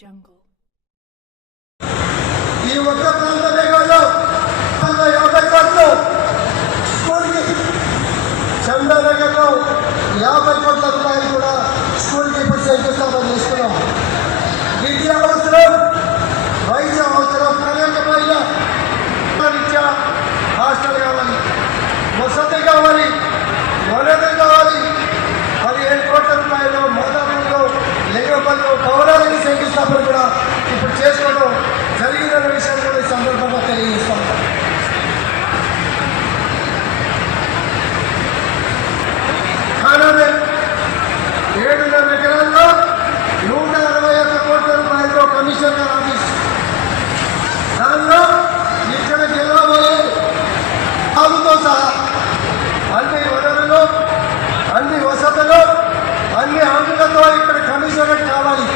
Jungle. ఈ ఒక్క ప్రాంతమే కాదు 50 కోట్లు స్కూల్కి చందానగర్లో 50 కోట్ల రూపాయలు కూడా స్కూల్కి ఇప్పుడు శంకుస్థాపన చేస్తున్నాం. విద్య అవసరం, వైద్య అవసరం, అనేకమైన విద్య హాస్టల్ కావాలి, వసతి కావాలి, వనరులు కావాలి. 17 కోట్ల రూపాయలు మాదాపూర్లో లింగపల్లిలో భవనానికి శంకుస్థాపన కూడా ఇప్పుడు చేసుకోవడం జరిగిన విషయం కూడా ఈ సందర్భంగా తెలియజేస్తాం. ఖానామే 7.5 ఎకరాల్లో 161 కోట్ల రూపాయలతో కమిషనర్ ఆఫీస్, దానిలో ఇక్కడ గెలవబోయే పాలుతో సహా అన్ని వనరులు, అన్ని వసతులు, అన్ని హామీలతో ఇక్కడ కమిషనరేట్ కావాలి.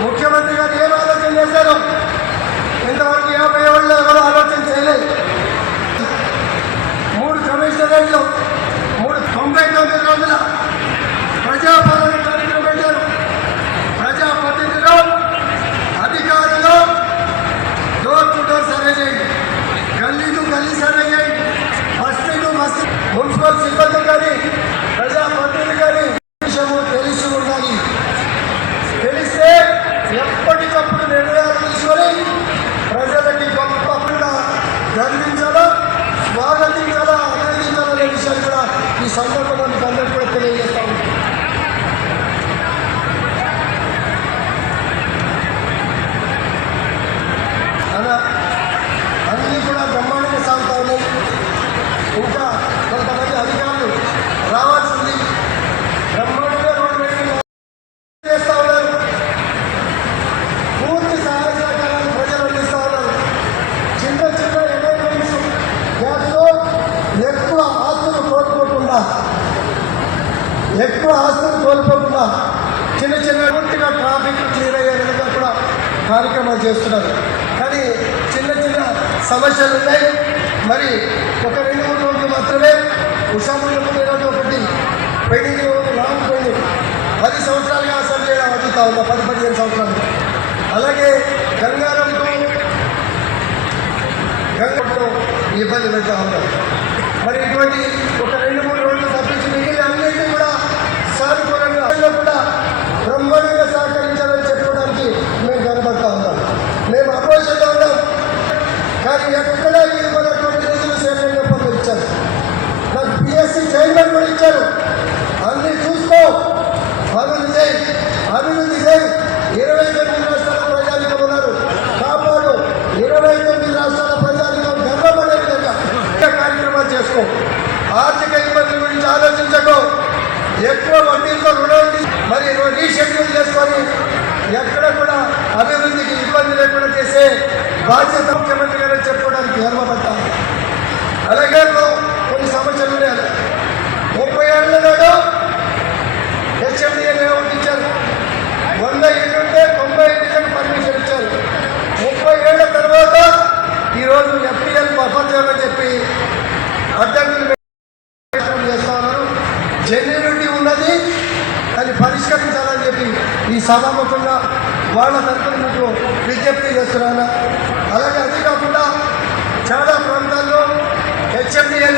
ముఖ్యమంత్రి గారు ఏం ఆలోచన చేశారు? ఇంతవరకు 50 ఏళ్ళు ఎవరు ఆలోచన చేయలేదు. 3 కమిషనరేట్లు, 99 రోజుల ప్రజాపాలన కార్యక్రమం పెట్టారు. ప్రజాప్రతినిధులు, అధికారులు డోర్ టు డోర్ సర్వే చేయండి, గల్లీ టు గల్లీ సర్వే చేయండి, బస్తీ టు బస్తీ, మున్సిపల్ సిబ్బంది కానీ ప్రజాప్రతినిధులు కానీ విషయము తెలిసి ఉండాలి. తెలిస్తే ఎప్పటికప్పుడు నిర్ణయాలు తీసుకొని ప్రజలకి గొప్పకుండా గర్వించాలా, స్వాగతించాలా, అభినందించాలనే విషయాన్ని కూడా ఈ సందర్భంగా మీకు అందరికీ కూడా తెలియజేస్తాము. అలా అన్నీ కూడా బ్రహ్మాండంగా సాగుతా ఉన్నాయి. ఇంకా కొంతమంది అధికారులు రావాల్సింది, బ్రహ్మాండంగా రోడ్డు వేయడం చేస్తూ ఉన్నారు. పూర్తి సహాయ సహకారాలు ప్రజలు అందిస్తూ ఉన్నారు. చిన్న చిన్న ఎమర్జెన్సీ గ్యాస్లో ఎక్కువ ఆస్తులు కోల్పోకుండా చిన్న చిన్న పూర్తిగా ట్రాఫిక్ క్లియర్ అయ్యే విధంగా కూడా కార్యక్రమాలు చేస్తున్నారు. కానీ చిన్న చిన్న సమస్యలు ఉన్నాయి. మరి ఒక 2-3 రోజులు మాత్రమే ఉషాములకు ఈరోజు ఒకటి పెయింటింగ్ లాంగ్ పెయింటింగ్ 10 సంవత్సరాలుగా అసెంబ్లీ అవుతా ఉందా, 10-15 సంవత్సరాలు. అలాగే గంగారంతో ఇబ్బంది పెడతా ఉన్నారు. మరి ఇటువంటి ఒక 2-3 రోజులు తప్పించి మిగిలిన అన్నింటినీ కూడా సానుకూలంగా కూడా బ్రహ్మాండంగా సహకరించాలని చెప్పుకోవడానికి మేము గర్వపడతా ఉన్నాం. మేము అపోజిషన్లో ఉన్నాం, కానీ ఎక్కడ ఇది మనటువంటి నిధులు సేవలు పంపించారు. నాకు పిఎస్సి చైర్మన్ కూడా ఇచ్చారు. అన్ని చూసుకో, అభివృద్ధి చేయి, అభివృద్ధి చేయి. 29 రాష్ట్రాల ప్రజానికం ఉన్నారు, కాపాడు. 29 రాష్ట్రాల ప్రజానికం గర్వపడే విధంగా కార్యక్రమాలు చేసుకో. ఆర్థిక ఇబ్బందుల గురించి ఆలోచించకు. ఎక్కువ వడ్డీతో రుణం మరి రీషెడ్యూల్ చేసుకొని ఎక్కడ కూడా అభివృద్ధికి ఇబ్బంది లేకుండా చేసే బాధ్యత ముఖ్యమంత్రి గారు చెప్పుకోవడానికి గర్వపడతాను. అలాగే కొన్ని సమస్యలు ఉన్నాయి. 30 ఏళ్ల నాడు హెచ్ఎండిఏ లేఅవుట్ ఇచ్చారు. 100 ఇళ్ళుంటే 90 ఇళ్ళకి పర్మిషన్ ఇచ్చారు. 30 ఏళ్ల తర్వాత ఈరోజు ఎఫ్టీఎల్ బఫర్ చేయమని చెప్పి అడ్డంకులు చేస్తా ఉన్నారు. జెన్యూనిటీ ఉన్నది, అది పరిష్కరించాలని చెప్పి ఈ సభాముఖంగా వాళ్ళ తరఫున మీకు విజ్ఞప్తి చేస్తున్నాను. అలాగే అది కాకుండా చాలా ప్రాంతాల్లో హెచ్ఎండిఏ